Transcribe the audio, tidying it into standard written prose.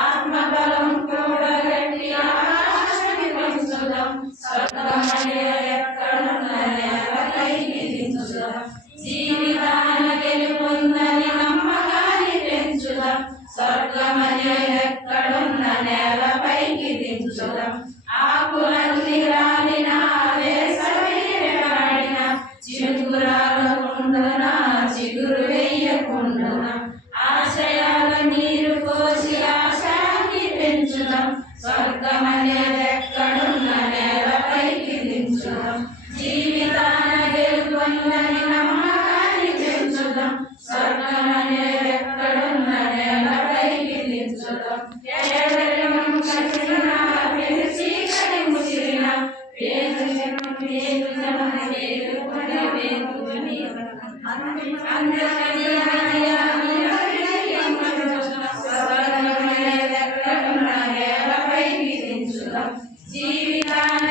ఆత్మబలం కూడగట్టి ఆకాశాన్ని పెంచుదాం, స్వర్గమనే ఎక్కడున్న నేలపైకి దించుదాం. జీవితాన గెలుపొందని నమ్మకాన్ని పెంచుదాం, స్వర్గమనే ఎక్కడున్న నేలపైకి దించుదాం. ఆకులన్నీ రాలిన వేసవి వేలాడిన చిగురాలకుండున చిగురు వేయకుండున ఆశయాల నీరు పోసి ఆశాన్ని పెంచుదాం, స్వర్గమనే ఎక్కడున్న నేలపైకి దించుదాం. జీవితాన గెలుపొందని నమ్మకాన్ని పెంచుదాం, స్వర్గమనే ఎక్కడున్న నేలపైకి దించుదాం. కేవలం కఠిన చీకటి ముసిరిన జీవితాన